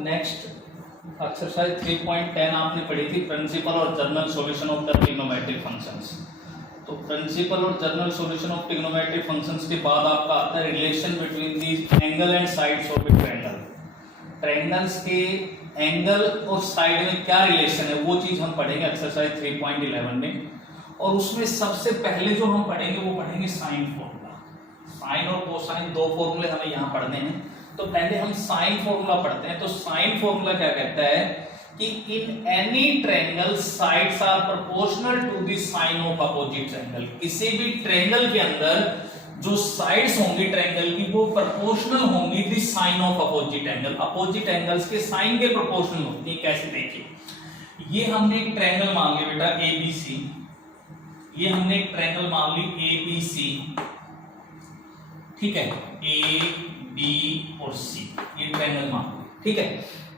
Next exercise 3.10 आपने पढ़ी थी, प्रिंसिपल और general solution of the trigonometric functions. तो प्रिंसिपल और general solution of trigonometric functions के बाद आपका आता है relation between the angle and sides of A triangle. Triangles के एंगल और साइड में क्या रिलेशन है वो चीज हम पढ़ेंगे एक्सरसाइज 3.11 में। और उसमें सबसे पहले जो हम पढ़ेंगे वो पढ़ेंगे साइन फॉर्मूला। साइन और कोसाइन दो फॉर्मूले हमें यहाँ पढ़ने हैं, तो पहले हम साइन फॉर्मूला पढ़ते हैं। तो साइन फॉर्मूला क्या कहता है कि in any triangle sides are proportional to the sine of opposite triangle. किसी भी ट्रायंगल के अंदर जो साइड्स होंगी ट्रायंगल की वो प्रोपोर्शनल होंगी the sine of opposite angle. Opposite angles के साइन के प्रोपोर्शनल होती है। कैसे देखिए, ये हमने एक ट्रायंगल मान लिया बेटा एबीसी, ये हमने एक ट्रायंगल मान ली एबीसी, ठीक है, ए बी और सी, ये ट्रायंगल मान ली, ठीक है।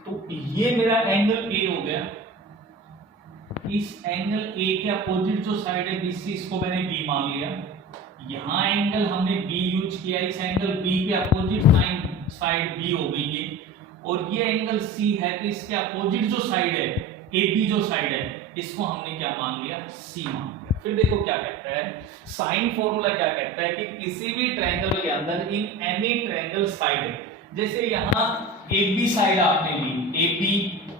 तो ये मेरा एंगल ए हो गया। इस एंगल ए के अपोजिट जो साइड है बीसी, इसको मैंने बी मान लिया। यहां एंगल हमने बी यूज किया, इस एंगल बी के अपोजिट साइड बी हो गई ये। और ये एंगल सी है, तो इसके अपोजिट जो साइड है ए बी जो साइड है, इसको हमने क्या मान लिया, सी मान लिया। फिर देखो क्या कहता है साइन फॉर्मूला, क्या कहता है कि किसी भी ट्रायंगल के अंदर इन एनी ट्रायंगल साइड, जैसे यहाँ ए बी साइड आपने ली, ए बी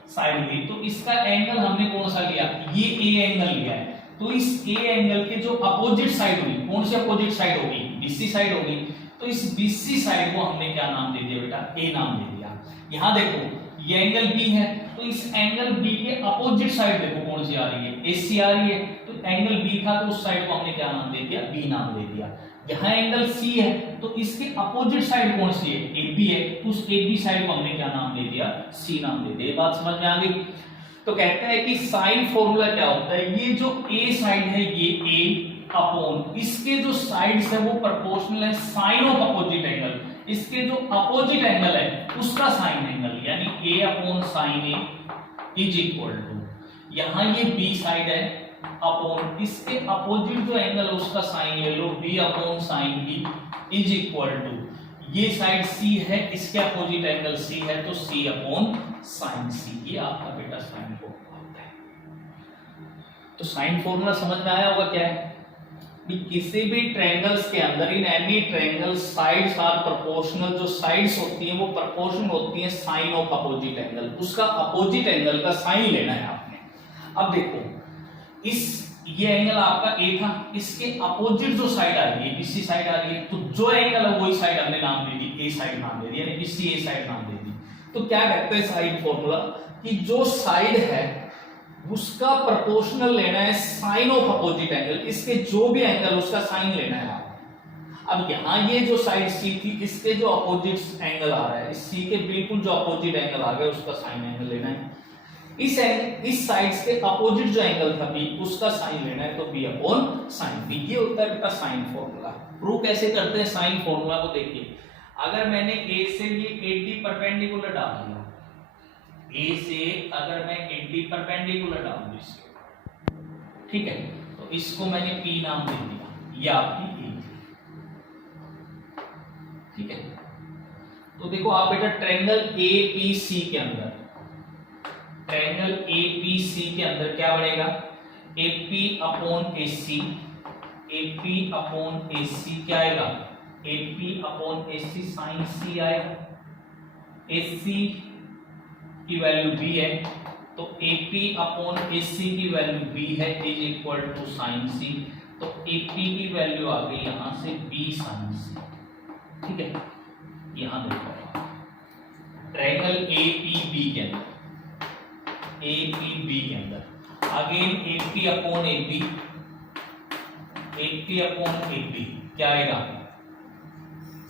साइड ली, तो इसका एंगल हमने कौन सा लिया, ये ए एंगल लिया है। तो इस ए एंगल के जो अपोजिट साइड हुई, कौन सी अपोजिट साइड होगी, बीसी साइड होगी। तो इस बीसी साइड को हमने क्या नाम दे दिया बेटा, ए नाम दे दिया। यहां देखो ये एंगल बी है, तो इस एंगल बी के अपोजिट साइड देखो कौन सी आ रही है, एसी आ रही है। तो एंगल बी था तो उस साइड को हमने क्या नाम दे दिया, बी नाम दे दिया। यहाँ एंगल सी है, तो इसके अपोजिट साइड कौन सी है, ए बी है, तो उस ए बी साइड को हमने क्या नाम दे दिया, सी नाम दे दिया। बात समझ में आ गई। तो कहता है कि साइन फॉर्मूला क्या होता है, ये जो ए साइड है ये ए अपॉन इसके जो साइड्स है वो प्रोपोर्शनल है साइन ऑफ अपोजिट एंगल, इसके जो अपोजिट एंगल है उसका साइन एंगल, यानी A upon sine A is equal to, यहां ये बी साइड है अपॉन इसके अपोजिट जो एंगल है उसका साइन ले लो, B upon sine B is equal to, ये साइड सी है, इसके अपोजिट एंगल सी है, तो सी अपॉन साइन सी। ये आपका बेटा साइन फॉर्मूला होता है। तो साइन फॉर्मूला समझ में आया होगा क्या है कि किसी भी ट्रायंगल्स के अंदर in any triangle sides are proportional, जो साइड्स होती हैं वो प्रोपोर्शनल होती हैं साइन ऑफ अपोजिट एंगल, उसका अपोजिट एंगल का साइन लेना है आपने। अब देखो ये एंगल आपका ए था, इसके अपोजिट जो साइड आ रही है बीसी साइड आ रही है, तो जो एंगल है वही साइड हमने नाम दे दी, ए साइड नाम दे दी, यानी बीसी ए साइड नाम दे दी। तो क्या कहते हैं साइन फॉर्मूला कि जो साइड है उसका प्रोपोर्शनल लेना है साइन ऑफ अपोजिट एंगल, इसके जो भी एंगल उसका साइन लेना है आप। अब यहां ये जो साइड सी थी, इसके जो अपोजिट एंगल आ रहा है, इस सी के बिल्कुल जो अपोजिट एंगल आ गया उसका साइन एंगल लेना है। इस साइड्स के अपोजिट जो एंगल था बी, उसका साइन लेना है, तो बी अपॉन साइन बी। ये होता है बेटा साइन फॉर्मूला। प्रूव कैसे करते हैं साइन फॉर्मूला को, देखिए अगर मैंने ए से ये 80 परपेंडिकुलर डाल दिया, ए से अगर मैं 80 परपेंडिकुलर डाल दूं इसके, ठीक है, तो इसको मैंने पी नाम दे दिया, ये आपकी ए, ठीक है। तो देखो आप बेटा ट्रायंगल ए पी सी के अंदर, ट्रायंगल ए पी सी के अंदर क्या बनेगा, A P upon A C, A P upon A C क्या आएगा, A P upon A C sine C आएगा। ए सी की वैल्यू बी है, तो ए पी अपॉन ए सी की वैल्यू बी है इज इक्वल टू साइन सी, तो ए पी की वैल्यू आ गई यहां से बी साइन सी, ठीक है। यहां देखो ट्रायंगल ए पी बी के अंदर, ए पी बी के अंदर again A P upon A B, A P upon A B क्या आएगा,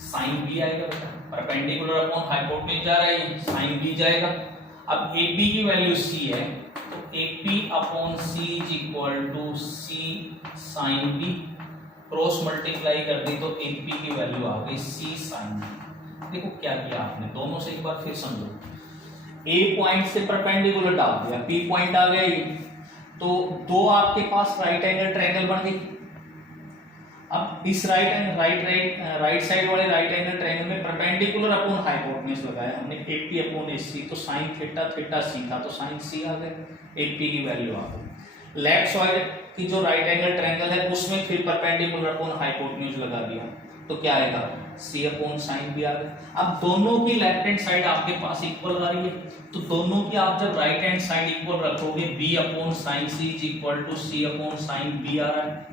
साइन बी आएगा बेटा, परपेंडिकुलर अपॉन हाइपोटेन्यूज जा रहा है, साइन बी जाएगा। अब ए बी की वैल्यू सी है, तो A P upon C is equal to C sine B, cross multiply कर दी तो ए पी की वैल्यू आ गई सी साइन बी। देखो क्या किया आपने, दोनों से एक बार फिर समझो, ए पॉइंट से परपेंडिकुलर डाल दिया, बी पॉइंट आ गया ये, तो दो आपके पास राइट एंगल ट्रायंगल बन गई। अब इस राइट साइड वाले राइट एंगल ट्रायंगल में परपेंडिकुलर अपॉन हाइपोटेन्यूज लगाया हमने AP अपॉन AC, तो साइन थीटा थीटा सी था तो साइन सी आ गया, AP की वैल्यू आ गई। लेफ्ट साइड की जो राइट एंगल ट्रायंगल है उसमें फिर परपेंडिकुलर अपॉन हाइपोटेन्यूज लगा दिया तो क्या आएगा, C अपॉन साइन भी आ गया। अब दोनों की लेफ्ट हैंड साइड आपके पास इक्वल आ रही है, तो दोनों की आप जब राइट हैंड साइड इक्वल रखोगे B upon sine C is equal to C upon sine B आ रहा है।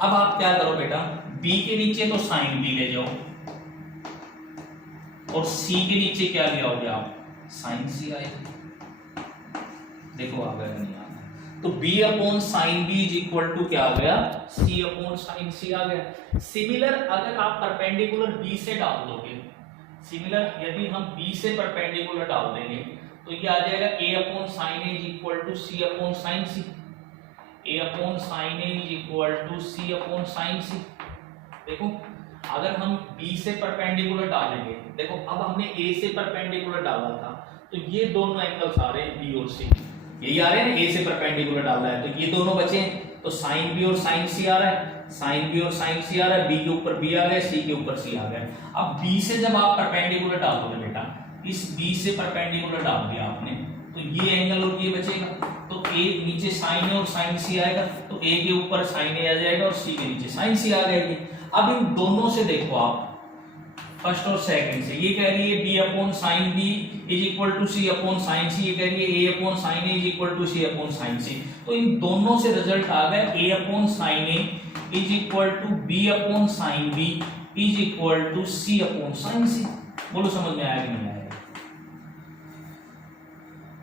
अब आप क्या करो बेटा, B के नीचे तो साइन B ले जाओ और C के नीचे क्या ले आओगे आप, साइन C आएगा। देखो आ गया नहीं आ गया, तो B upon sine B is equal to क्या आ गया, C अपॉन साइन C आ गया। सिमिलर अगर आप परपेंडिकुलर B से डाल दोगे, सिमिलर यदि हम B से परपेंडिकुलर डाल देंगे तो ये आ जाएगा A upon sine A is equal to C upon sine C, A upon sine A is equal to C upon sine C। देखो अगर हम B से परपेंडिकुलर डालेंगे, देखो अब हमने A से परपेंडिकुलर डाला था तो ये दोनों एंगल्स आ रहे हैं B और C, यही आ रहे हैं ना, A से परपेंडिकुलर डाला है तो ये दोनों बचे हैं, तो साइन B और साइन C आ रहा है, साइन B और साइन C आ रहा है, B के ऊपर B आ गया, C के ऊपर C आ गया। अब B से जब आप परपेंडिकुलर डालोगे बेटा, इस B से परपेंडिकुलर डाल दिया आपने तो ये एंगल और ये बचेगा, तो A नीचे साइन A और साइन C आएगा, तो A के ऊपर साइन A आ जाएगा और C के नीचे साइन C आ जाएगी। अब इन दोनों से देखो आप, फर्स्ट और सेकंड से, ये कह रही है B upon sine B is equal to C upon sine C, ये कह रही है A upon sine A is equal to C upon sine C, तो इन दोनों से रिजल्ट आ गया A upon sine A is equal to B upon sine B is equal to C upon sine C। बोलो समझ में आया कि नहीं आया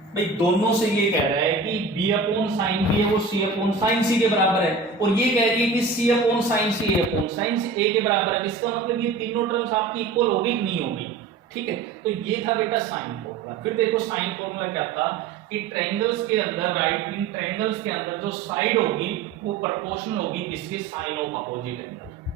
भाई, दोनों से ये कह रहा है कि B अपॉन साइन B है वो C अपॉन साइन C के बराबर है, और ये कह रही है कि C upon sine C A upon sine C A के बराबर है। इसका मतलब ये तीनों टर्म्स आपकी इक्वल होगी कि नहीं होगी, ठीक है। तो ये था बेटा साइन फॉर्मूला। फिर देखो साइन फॉर्मूला क्या था कि ट्रायंगल्स के अंदर, राइट विंग ट्रायंगल्स के अंदर जो साइड होगी वो प्रोपोर्शनल होगी किसके, साइन ऑफ अपोजिट एंगल,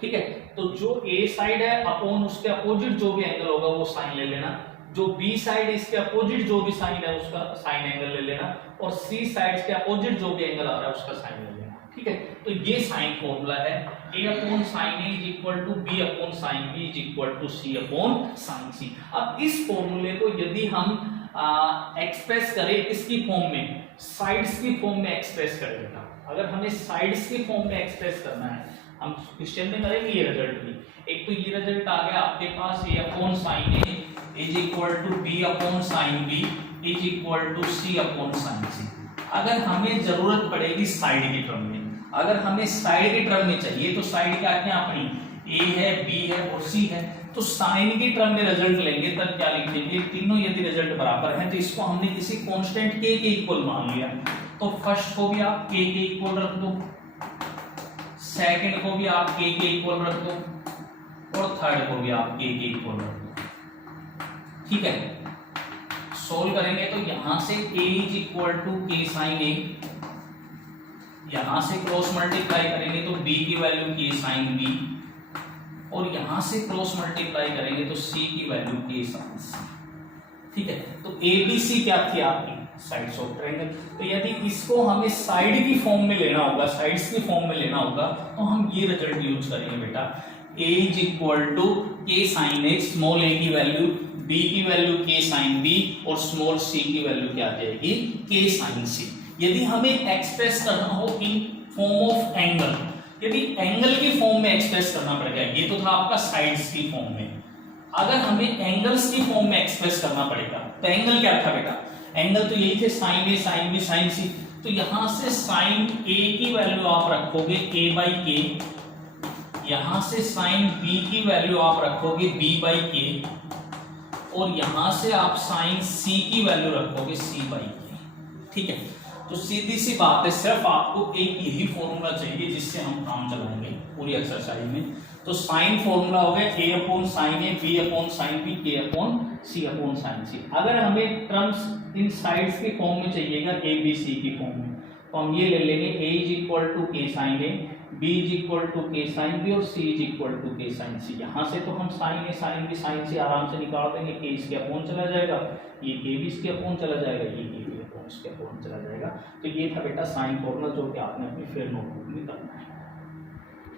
ठीक है। तो जो A साइड है अपॉन उसके अपोजिट जो भी एंगल होगा वो साइन ले लेना, जो B साइड इसके अपोजिट जो भी साइन है उसका साइन एंगल ले लेना, और C साइड के अपोजिट जो भी एंगल आ रहा है उसका साइन ले लेना, ठीक है। तो ये साइन फॉर्मूला है, A upon sine A is equal to B upon sine B is equal to C upon sine C। अब इस फॉर्मूले को यदि हम एक्सप्रेस करें किसकी फॉर्म में, साइड्स की फॉर्म में एक्सप्रेस करेंगे। अगर हमें साइड्स की फॉर्म में एक्सप्रेस करना है, हम क्वेश्चन में करेंगे ये रिजल्ट भी। एक तो ये रिजल्ट आ गया आपके पास A upon sine A is equal to B upon sine B is equal to C upon sine C। अगर हमें जरूरत पड़ेगी साइड की टर्म में, अगर हमें साइड की टर्म में चाहिए तो साइड क्या है अपनी, A है B है और C है, तो साइन की टर्म में रिजल्ट लेंगे तब क्या लिख देंगे, तीनों यदि रिजल्ट बराबर है तो इसको हमने किसी कांस्टेंट K के इक्वल मान लिया, तो फर्स्ट को भी आप K के इक्वल रख दो, सेकंड को भी आप K के इक्वल रख दो, और थर्ड को भी आप K के इक्वल रख दो, ठीक है। सोल्व करेंगे तो यहां से A is equal to K sine A, यहां से क्रॉस मल्टीप्लाई करेंगे तो B की वैल्यू K साइन B, और यहां से क्रॉस मल्टीप्लाई करेंगे तो C की वैल्यू K साइन C, ठीक है। तो ABC क्या थी आपकी, साइड्स ऑफ ट्रायंगल। तो यदि इसको हमें साइड की फॉर्म में लेना होगा, साइड्स की फॉर्म में लेना होगा, तो हम ये रिजल्ट यूज करेंगे बेटा, A is equal to K sine A, small a की वैल्यू, B की वैल्यू K साइन B, और स्मॉल c की वैल्यू क्या आ जाएगी, K साइन C। यदि हमें एक्सप्रेस करना हो इन फॉर्म ऑफ एंगल, यदि एंगल की फॉर्म में एक्सप्रेस करना पड़ेगा, ये तो था आपका साइड्स की फॉर्म में, अगर हमें एंगल्स की फॉर्म में एक्सप्रेस करना पड़ेगा तो एंगल क्या था बेटा, एंगल तो यही थे sine A sine B sine C। तो यहां से साइन A की वैल्यू आप रखोगे A बाई K, यहां से साइन B की वैल्यू आप रखोगे B बाई K, और यहां से आप साइन C की वैल्यू रखोगे C बाई K, ठीक है। तो सीधी सी बात है, सिर्फ आपको एक यही फॉर्मूला चाहिए जिससे हम काम चलाएंगे पूरी एक्सरसाइज में। तो साइन फॉर्मूला हो गया A upon sine A, B upon sine B, K upon C upon sine C। अगर हमें टर्म्स इन साइड्स की फॉर्म में चाहिएगा A B C की फॉर्म में, तो हम ये ले लेंगे A is equal to K sine A, B is equal to K sine B, और C is equal to K sine C। यहाँ से तो हम sine A sine B sine C आराम से निकाल देंगे, K इसके अपॉन चला जाएगा, ये K भी इसके अपॉन चला जाएगा, ये K भी अपॉन इसके अपॉन चला जाएगा। तो ये था बेटा साइन फॉर्मूला, जो कि आपने अपनी फिर नोटबुक में करना है।